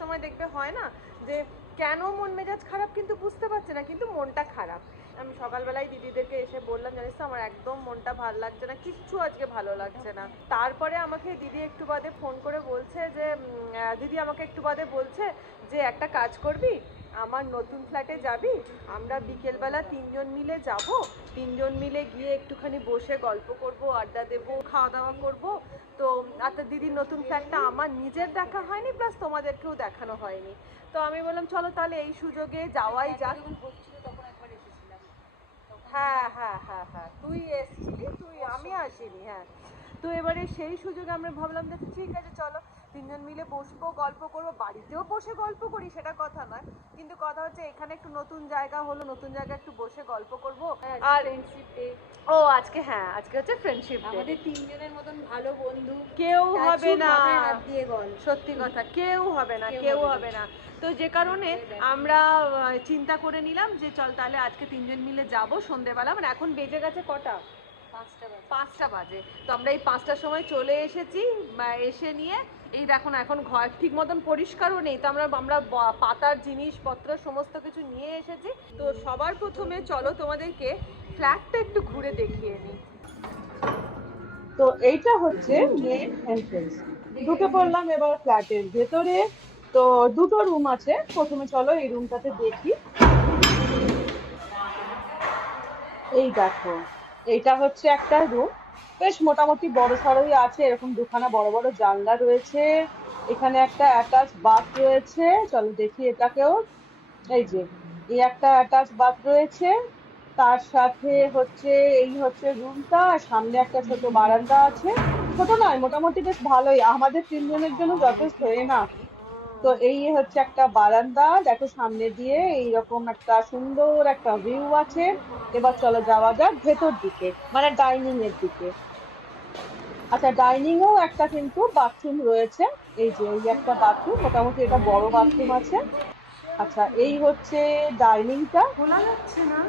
সময় দেখবে হয় না যে কেন মন মেজাজ খারাপ কিন্তু বুঝতে পারছে না, কিন্তু মনটা খারাপ। আমি সকালবেলায় দিদিদেরকে এসে বললাম, জানিস তো, আমার একদম মনটা ভালো লাগছে না, কিচ্ছু আজকে ভালো লাগছে না। তারপরে আমাকে দিদি একটু বাদে ফোন করে বলছে যে দিদি আমাকে একটু বাদে বলছে যে, একটা কাজ করবি, আমার নতুন ফ্ল্যাটে যাবি, আমরা বিকেলবেলা তিনজন মিলে যাব, তিনজন মিলে গিয়ে একটুখানি বসে গল্প করব, আড্ডা দেবো, খাওয়া দাওয়া করব তো আচ্ছা দিদির নতুন ফ্ল্যাটটা আমার নিজের দেখা হয়নি প্লাস তোমাদেরকেও দেখানো হয়নি। তো আমি বললাম চলো তাহলে এই সুযোগে যাওয়াই যাক। হ্যাঁ হ্যাঁ হ্যাঁ হ্যাঁ তুই এসছিলি তুই আমি আসিনি হ্যাঁ। তো এবারে সেই সুযোগে আমরা ভাবলাম যে ঠিক আছে চলো। তিনজন মিলে বসবো গল্প করব বাড়িতেও বসে গল্প করি সেটা কথা নয়। কিন্তু কথা হচ্ছে এখানে একটু নতুন জায়গা হলো নতুন জায়গা একটু বসে গল্প করব। আর ফ্রেন্ডশিপ ডে ও আজকে হ্যাঁ আজকে হচ্ছে ফ্রেন্ডশিপ ডে আমাদের তিনজনের মতন ভালো বন্ধু। কেউ হবে না। দিয়ে সত্যি কথা কেউ হবে না কেউ হবে না। তো যে কারণে আমরা চিন্তা করে নিলাম যে চল তাহলে আজকে তিনজন মিলে যাব সন্ধেবেলা। মানে এখন বেজে গেছে কটা? পাঁচটা বাজে। তো আমরা এই পাঁচটার সময় চলে এসেছি এসে নিয়ে, এই দেখো না, এখন ঘর ঠিক মতন পরিষ্কারও নেই, তো আমরা আমরা পাতার জিনিসপত্র সমস্ত কিছু নিয়ে এসেছি। তো সবার প্রথমে চলো তোমাদেরকে ফ্ল্যাটটা একটু ঘুরে দেখিয়ে নিই তো এইটা হচ্ছে মেন এন্ট্রেন্স ঢুকে পড়লাম এবার ফ্ল্যাটের ভেতরে। তো দুটো রুম আছে, প্রথমে চলো এই রুমটাতে দেখি। এই দেখো। এইটা হচ্ছে একটা রুম বেশ মোটামুটি বড় সড়োই আছে, এরকম দুখানা বড় বড় জানলা রয়েছে। এখানে একটা অ্যাটাচ বাথ রয়েছে। চলো দেখি এটাকেও। এই যে, এই একটা অ্যাটাচ বাথ রয়েছে। তার সাথে হচ্ছে, এই হচ্ছে রুমটা সামনে একটা ছোট বারান্দা আছে। ছোট নয়, মোটামুটি বেশ ভালোই। আমাদের তিনজনের জন্য যথেষ্ট না? তো এই হচ্ছে একটা বারান্দা দেখো সামনে দিয়ে এইরকম একটা সুন্দর একটা ভিউ আছে। এবার চলো যাওয়া যাক ভেতর দিকে মানে ডাইনিং এর দিকে। আচ্ছা ডাইনিং এও একটা কিন্তু বাথরুম রয়েছে। এই যে এই একটা বাথরুম মোটামুটি এটা বড় বাথরুম আছে। আচ্ছা এই হচ্ছে ডাইনিংটা খোলা যাচ্ছে না।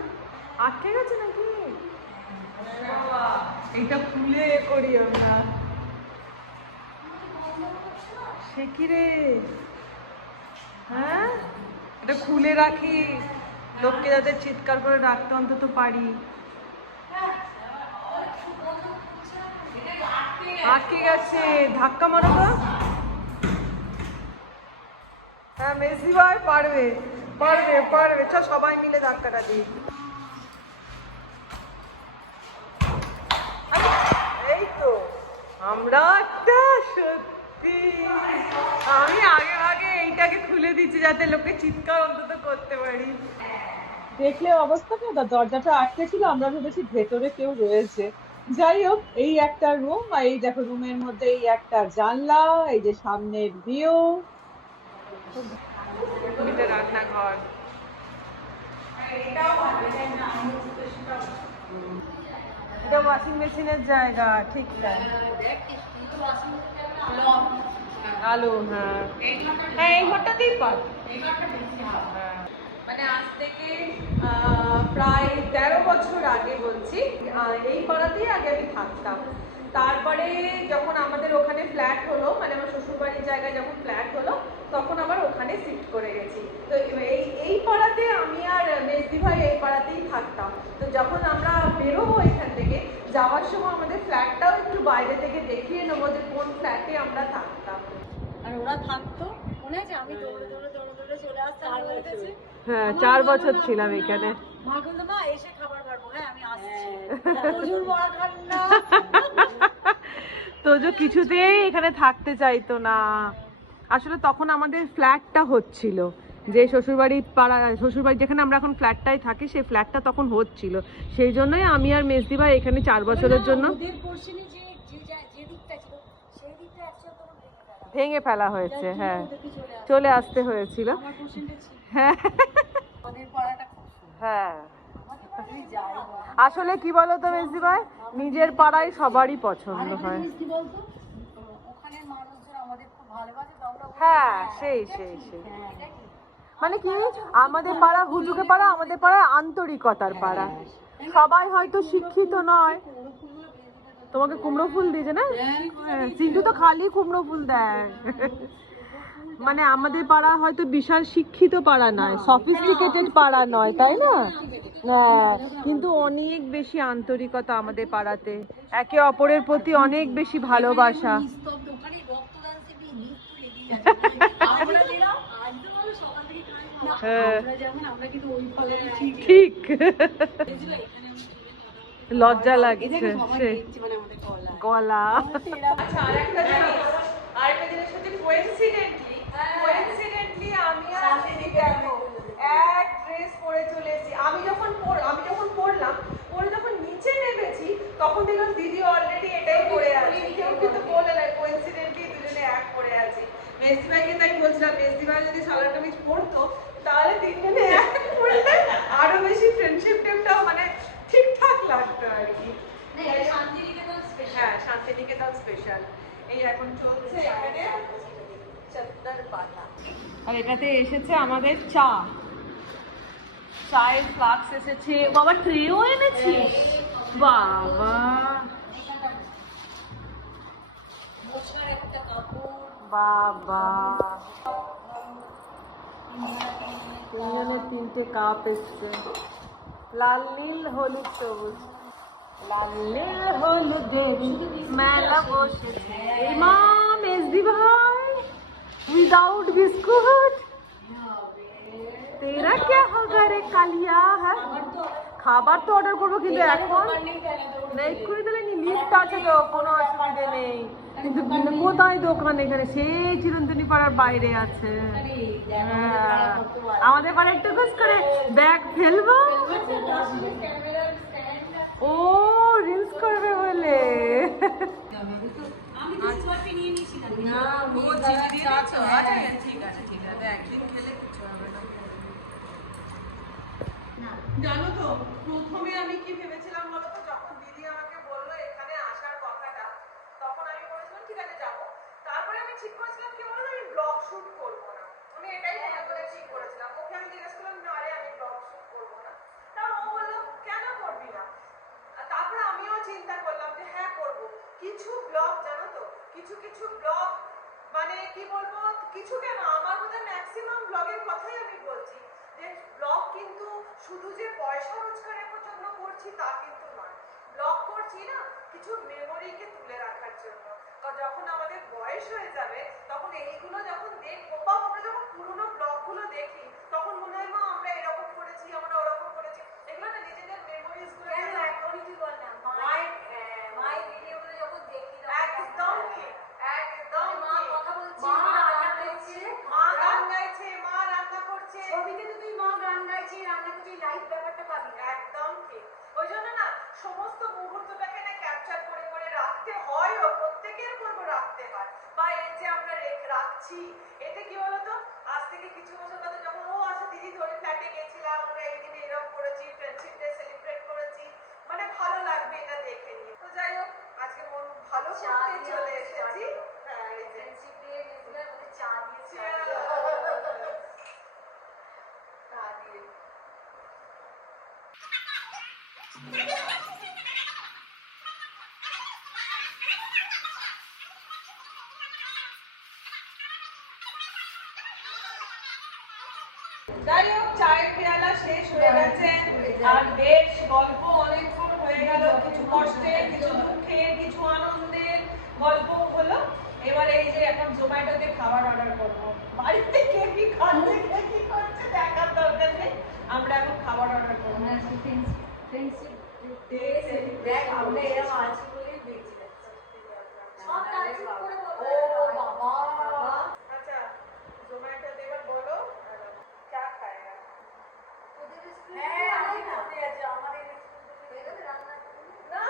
আটকে গেছে নাকি? এইটা খুলে করি আমরা সে কি রে? হ্যাঁ? এটা খুলে রাখি লোককে যাতে চিৎকার করে রাখতে অন্তত পারি। আটকে গেছে। ধাক্কা মারো তো। হ্যাঁ মেসি ভাই, পারবে। পারবে পারবে। চল, সবাই মিলে ধাক্কাটা দিই। এই তো। আমরা একটা সত্যি আমি আগে আগে এইটাকে খুলে দিচ্ছি যাতে লোকে চিৎকার অন্তত করতে পারি। দেখলে অবস্থাটা দা- দরজাটা আটকে ছিল আমরা ভেবেছি ভেতরে কেউ রয়েছে। যাই হোক এই একটা রুম আর এই দেখো রুমের মধ্যে এই একটা জানলা এই যে সামনের ভিউ রান্নাঘর। এটা ওয়াশিং মেশিনের জায়গা ঠিক তাই। আলু হ্যাঁ। হ্যাঁ এই ঘরটাতেই পাই হ্যাঁ। মানে আজ থেকে প্রায় তেরো বছর আগে বলছি এই পাড়াতেই আগে আমি থাকতাম। তারপরে যখন আমাদের ওখানে ফ্ল্যাট হলো মানে আমার শ্বশুরবাড়ির জায়গায় যখন ফ্ল্যাট হলো, তখন আবার ওখানে শিফট করে গেছি। তো এই এই পাড়াতে আমি আর মেজদি ভাই এই পাড়াতেই থাকতাম। তো যখন আমরা বেরোবো এখান থেকে, যাওয়ার সময় আমাদের ফ্ল্যাটটাও একটু বাইরে থেকে দেখিয়ে নেব যে কোন ফ্ল্যাটে আমরা আর ওরা থাকতো। মনে আছে? আমি দৌড়ে দৌড়ে দৌড়ে দৌড়ে চলে আসতাম হ্যাঁ চার বছর ছিলাম এখানে। মা বলতো মা এসে খাবার পারব হ্যাঁ আমি আসছি। প্রচুর বড় খান না তোজো কিছুতেই এখানে থাকতে চাইতো না। আসলে তখন আমাদের ফ্ল্যাটটা হচ্ছিল। যে শ্বশুরবাড়ি পাড়া শ্বশুরবাড়ি যেখানে আমরা এখন ফ্ল্যাটটাই থাকি সেই ফ্ল্যাটটা তখন হচ্ছিল। সেই জন্যই আমি আর মেজদি ভাই এখানে চার বছরের জন্য ওদের পোর্শনে যে যে যা- যে দিকটা ছিল সেই দিকটা অ্যাকচুয়ালি তখন ভেঙে ফেলা হয়েছে হ্যাঁ। চলে আসতে হয়েছিল। হ্যাঁ। হ্যাঁ। আসলে কি বলো তো মেজদি ভাই? নিজের পাড়ায় সবারই পছন্দ হয়। বলতো? বলি, হ্যাঁ সেই সেই সেই। হ্যাঁ? মানে কি? আমাদের পাড়া হুজুকে পাড়া আমাদের পাড়া আন্তরিকতার পাড়া। সবাই হয়তো শিক্ষিত নয় তোমাকে কুমড়ো ফুল দিয়েছে না? হ্যাঁ, সিন্ধু তো খালি কুমড়ো ফুল দেয়। মানে আমাদের পাড়া হয়তো বিশাল শিক্ষিত পাড়া নয় সফিস্টিকেটেড পাড়া নয় তাই না? হ্যাঁ, কিন্তু অনেক বেশি আন্তরিকতা আমাদের পাড়াতে। একে অপরের প্রতি অনেক বেশি ভালোবাসা। হ্যাঁ। ঠিক ঠিক বুঝলে? এখানে আমি তুলে কথা বলতে লজ্জা লাগছে মানে আমাদের গলা। আচ্ছা আরেকটা জিনিস আরেকটা জিনিস হচ্ছে কোইন্সিডেন্টলি কোইন্সিডেন্টলি আমি আর এক ড্রেস পরে চলে আমি যখন পর আমি যখন পরলাম পরে যখন নিচে নেমেছি তখন দেখলাম দিদি অলরেডি এটাই পরে আছে। কেউ কিন্তু বলে। না কোইন্সিডেন্টলি দুজনে এক পরে আছি। মেসি ভাইকে তাই বলছিলাম যদি কামিজ পরতো তাহলে তিনজনে এক পরলে আরও বেশি ফ্রেন্ডশিপ টাইমটাও মানে ঠিকঠাক লাগতো আর কি হ্যাঁ শান্তিনিকেতন স্পেশাল এই এখন চলছে এখানে? আর এটাতে এসেছে আমাদের চা। চায়ের ফ্লাক্স এসেছে। বাবা ট্রেও এনেছিস? বাবা। বাবা। তিনজনের তিনটে কাপ এসছে। লাল নীল হলুদ সবুজ। লাল হলুদের মেলা বসেছে ইমাম এসদি ভাই উইদাউট বিস্কুট তেরা কে হোগা কালিয়া হ্যাঁ খাবার তো অর্ডার করব কিন্তু এখন নেই করে দিলে নি লিফট আছে তো কোনো অসুবিধে নেই কিন্তু কোথায় দোকান এখানে সেই চিরন্তনী পাড়ার বাইরে আছে। আমাদের পাড়ে একটু খোঁজ করে ব্যাগ ফেলব ও রিলস করবে বলে। আমি তো প্রথমে নিয়ে নিয়েছিলাম। না, ও চিনি দিয়ে দিচ্ছ? আচ্ছা, ঠিক আছে ঠিক আছে একদিন খেলে কিছু হবে না জানো তো প্রথমে আমি কি ভেবেছিলাম বলো তো যখন দিদি আমাকে বলল এখানে আসার কথাটা তখন আমি বলেছিলাম ঠিক আছে যাব তারপরে আমি ঠিক করেছিলাম কি বলতো আমি ব্লগ শুট করব না আমি এটাই মনে করে ঠিক করেছিলাম ওকে আমি জিজ্ঞেস করলাম না আরে আমি ব্লগ শুট করব না তার ও বলল কেন করবি না আর তারপরে আমিও চিন্তা করলাম যে হ্যাঁ করব কিছু ব্লগ জানো তো কিছু ব্লগ মানে কি বলব কিছু কেন আমার মধ্যে ম্যাক্সিমাম ব্লগের কথাই আমি বলছি। যে ব্লগ কিন্তু শুধু যে পয়সা রোজগারের জন্য করছি তা কিন্তু নয়। ব্লগ করছি না, কিছু মেমোরিকে তুলে রাখার জন্য। যখন আমাদের বয়স হয়ে যাবে, তখন এইগুলো যখন দেখব, বা আমরা যখন পুরোনো ব্লগগুলো দেখি, তখন মনে হয় মা আমরা এরকম করেছি আমরা ওরকম করেছি এগুলো না নিজেদের মেমোরিজগুলো কেন এখনই তুই বল না, মায়ের- মায়ের হ্যাঁ, মায়ের ভিডিওগুলো যখন দেখি তখন একদম ঠিক একদম মা ঠিক। কথা বলছে, মা মা রান্না রান্না করছে করছে, মা গান গাইছে মা রান্না করছে ছবিতে তো তুই মা গান গাইছিস, রান্না করছিস, live ব্যাপারটা পাবি না। একদম ঠিক ওই জন্য না সমস্ত মুহূর্তটাকে না ক্যাপচার করে করে রাখতে হয় ও প্রত্যেকের করব রাখতে হয় বা এই যে আমরা রেখ- রাখছি এতে কি বলতো আজ থেকে কিছু বছর বাদে যখন ও আচ্ছা দিদি ধরে ফ্ল্যাটে গেছিলাম আমরা এই দিনে এরকম করেছি ফ্রেন্ডশিপ ডে সেলিব্রেট করেছি মানে ভালো লাগবে এটা দেখে নিয়ে তো যাই হোক আজকে মন ভালো চা করতে দিয়ে চলে আমাকে চা এসেছি দিও। হ্যাঁ এই যে Friendship চা দিয়েছে। চা দিয়ে যাই হোক চায়ের পেয়ালা শেষ হয়ে গেছে আর বেশ গল্প হয়ে গেল কিছু কষ্টের কিছু দুঃখের কিছু আনন্দের গল্প হলো। এবার এই যে এখন জোম্যাটোতে খাবার অর্ডার করব। বাড়িতে কে কি খাচ্ছে কে কি করছে দেখার দরকার নেই। আমরা এখন খাবার অর্ডার করব। আমরা দেখ, আমরা এরকম আছি বলেই বেঁচে যাচ্ছি। ও বাবা। আচ্ছা জোম্যাটোতে এবার বলো চা খায় ওদের restaurant হ্যাঁ, এ আমি আছে না? বলতে যাচ্ছি, আমাদের restaurant এ হয়ে গেছে রান্না করে? না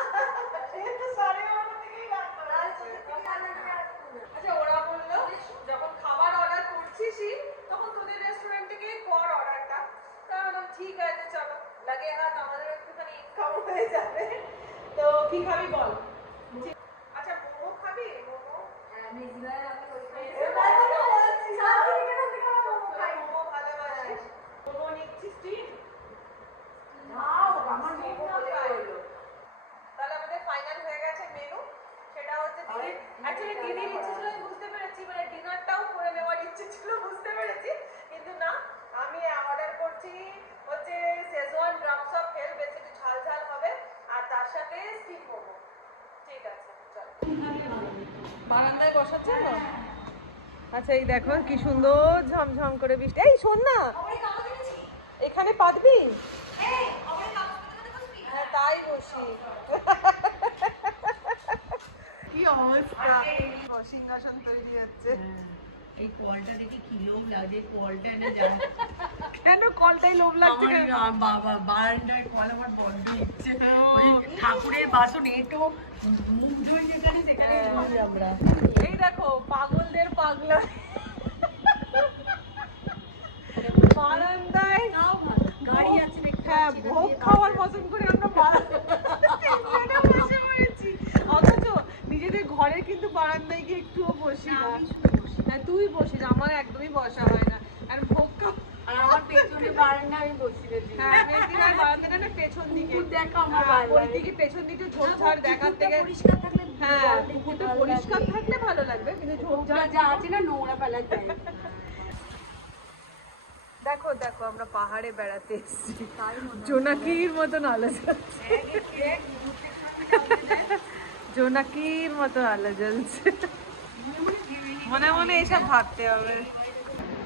সে তো সাড়ে বারোটা থেকেই রান্না তাহলে হচ্ছে। তোদের কথা না না আসব না। আচ্ছা ওরা বলল যখন খাবার অর্ডার করছিসই তখন তোদের রেস্টুরেন্ট থেকে কর অর্ডারটা তা আমি বললাম, ঠিক আছে চলো লাগে হাত আমাদের একটুখানি ইনকাম হয়ে যাবে তো কি খাবি বল আচ্ছা মোমো খাবি মোমো হ্যাঁ, মেজদিভাই আমি ওইখানে- এবার তো বলছি, শান্তিনিকেতন থেকে আমরা মোমো খাই। মোমো ভালোবাসি আমার মেনু তাহলে আমাদের ফাইনাল হয়ে গেছে মেনু সেটা হচ্ছে দিদি অ্যাকচুয়ালি দিদির ইচ্ছে ছিল আমি বুঝতে পেরেছি মানে ডিনারটাও করে নেওয়ার ইচ্ছে ছিল বুঝতে পেরেছি কিন্তু না আমি অর্ডার করছি হচ্ছে শেজওয়ান ড্রামস অফ হেল বেশ একটু ঝাল ঝাল হবে আর তার সাথে স্টিম মোমো ঠিক আছে চলো বারান্দায় বসাচ্ছে? তো আচ্ছা এই দেখো কি সুন্দর ঝমঝম করে বৃষ্টি। এই, শোন না। এখানে পাতবি? হ্যাঁ তাই বসি। কি অবস্থা? সিংহাসন তৈরি হচ্ছে। এই কলটা দেখে কি লোভ লাগে, কলটা এনে যায় কেন কলটাই লোভ লাগছে আমার কেন? না, বাবা বারান্দায় কল আমার বন্ধ ইচ্ছে ঠাকুরের বাসন এটো মুখ ধুই যেখানে সেখানে হ্যাঁ। আমরা। এই দেখো পাগলদের পাগলা। বারান্দায় গাড়ি আছে হ্যাঁ ভোগ খাওয়ার পছন্দ করে আমরা বারান্দায় বসে পড়েছি। অথচ নিজেদের ঘরে কিন্তু বারান্দায় গিয়ে একটুও বসি না। হ্যাঁ তুই বসিস আমার একদমই বসা হয় না আর ভোগ খাওয়া আর আমার পেছনে বারান্দা হ্যাঁ মেয়েদের বারান্দাটা না পেছন দিকে। কুকুর আমার হ্যাঁ, ভালো ওই লাগে। দিকে পেছন দিকে ঝোপঝাড় দেখার থেকে পরিষ্কার থাকলে হ্যাঁ পুকুরটা পরিষ্কার থাকলে ভালো লাগবে কিন্তু ঝোপঝাড় যা আছে না নোংরা ফেলার জায়গা দেখো দেখো আমরা পাহাড়ে বেড়াতে এসেছি। জোনাকির মতন আলো জ্বলছে। জোনাকির মতো আলো জ্বলছে। মনে মনে এসব ভাবতে হবে।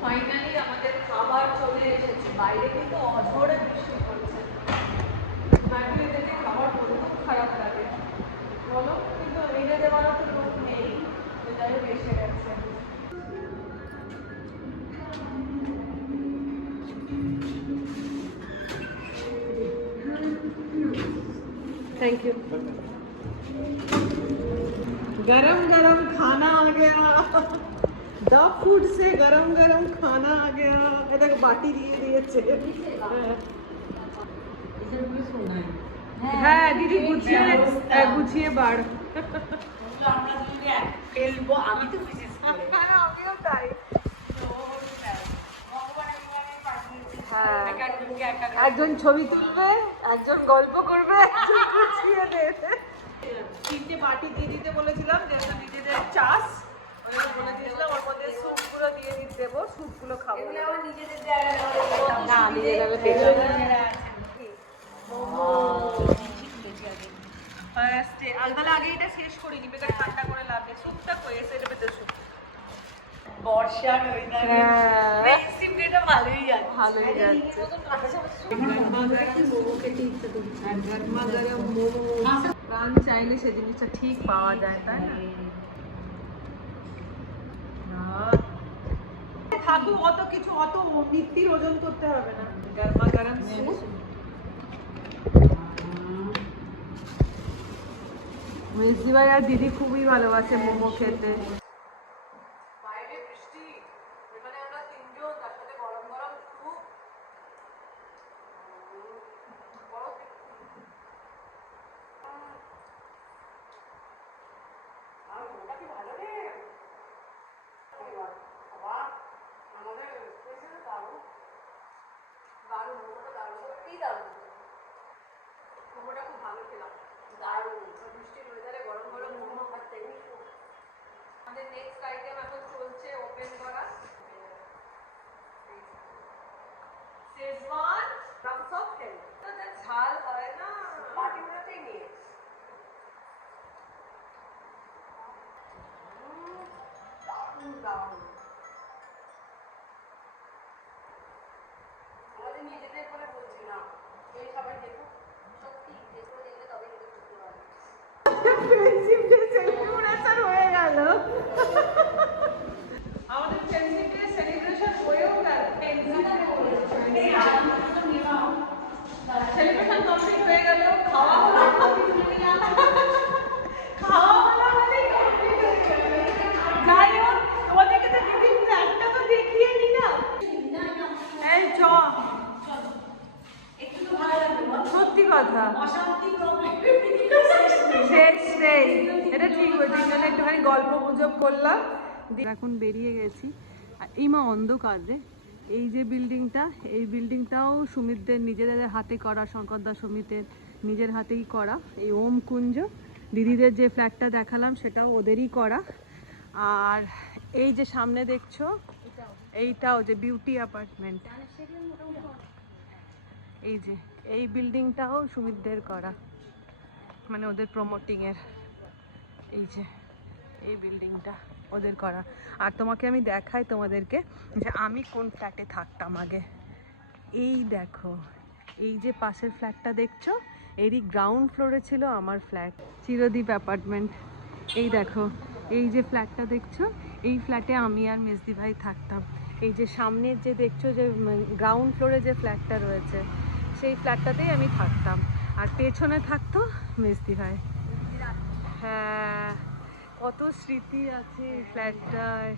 ফাইনালি আমাদের খাবার চলে এসেছে। বাইরে কিন্তু অঝোরে বৃষ্টি ফুটছে গরম গরম খানা আ গেয়া। বাটি দিয়ে দিয়েছে। হ্যাঁ দিদি, গুছিয়ে হ্যাঁ, গুছিয়ে বাড় আমরা ফেলব আমি তো বিশেষ হ্যাঁ আমিও তাই একজন ছবি তুলবে, একজন গল্প করবে তিনটে বাটি দিয়ে দিতে বলেছিলাম যে নিজেদের চাষ। ওই জন্য বলে দিয়েছিলাম ওর মধ্যে স্যুপগুলো দিয়ে দিতে দেবো স্যুপগুলো খাব। না, ফার্স্টে আগে এটা শেষ ঠান্ডা করে লাভ নেই। স্যুপটা এটা স্যুপ। বর্ষার ওয়েদারে হ্যাঁ। সিমটা ভালোই যাচ্ছে। ভালোই যাচ্ছে। মোমো খেতে ইচ্ছে করছে। গরমা গরম মোমো প্রাণ চাইলে সে জিনিসটা ঠিক পাওয়া যায় তাই না? থাকুক অত কিছু, অত নিত্যির ওজন করতে হবে না। গরমা গরম ভাই আর দিদি খুবই ভালোবাসে মোমো খেতে বাইরে বৃষ্টি এখানে আমরা তিনজন তার সাথে গরম গরম স্যুপ দারুণ মোমোটা দারুণ সত্যিই দারুণ মোমোটা খুব ভালো খেলাম দারুণ বৃষ্টির ওয়েদারে গরম গরম মোমো খাচ্ছে আমাদের নেক্সট আইটেম এখন চলছে ওপেন করা শেজওয়ান ড্রামস অফ হেল যা ঝাল হয় না পাটিগুলোতেই নিয়ে উম, দারুণ দারুণ আমাদের নিজেদের বলে বলছি না এই সবাই দেখুক সত্যি দেখো দেখলে তবে এটা বুঝতে পারবে ফ্রেন্ডশিপ ডে সেলিব্রেশন হয়ে গেল আমাদের ফ্রেন্ডশিপ ডে সেলিব্রেশন হয়েও গেল সেলিব্রেশন কমপ্লিট হয়ে গেল খাওয়া হলো খাওয়া হলো মানে কমপ্লিট হয়ে গেল যাই হোক তোমাদেরকে তো টিফিন একটা তো দেখিয়ে নি না এই চ সত্যি কথা শেষ নেই এটা ঠিক হয়েছে এখানে একটুখানি গল্প গুজব করলাম দিয়ে এখন বেরিয়ে গেছি। এই মা অন্ধকার। রে এই যে বিল্ডিংটা, এই বিল্ডিংটাও সুমিতদের নিজেদের হাতে করা, শঙ্করদা সুমিতের নিজের হাতেই করা। এই ওম কুঞ্জ। দিদিদের যে ফ্ল্যাটটা দেখালাম, সেটাও ওদেরই করা। আর এই যে সামনে দেখছ, এইটাও যে বিউটি অ্যাপার্টমেন্ট এই যে, এই বিল্ডিংটাও সুমিতদের করা। মানে ওদের প্রমোটিংয়ের এই যে, এই বিল্ডিংটা। ওদের করা। আর তোমাকে আমি দেখাই তোমাদেরকে যে আমি কোন ফ্ল্যাটে থাকতাম আগে। এই দেখো, এই যে পাশের ফ্ল্যাটটা দেখছ, এরই গ্রাউন্ড ফ্লোরে ছিল আমার ফ্ল্যাট চিরদীপ অ্যাপার্টমেন্ট এই দেখো, এই যে ফ্ল্যাটটা দেখছ, এই ফ্ল্যাটে আমি আর মেজদি ভাই থাকতাম। এই যে সামনের যে দেখছ যে গ্রাউন্ড ফ্লোরে যে ফ্ল্যাটটা রয়েছে, সেই ফ্ল্যাটটাতেই আমি থাকতাম। আর পেছনে থাকতো মেজদি ভাই। হ্যাঁ কত স্মৃতি আছে ফ্ল্যাটটায়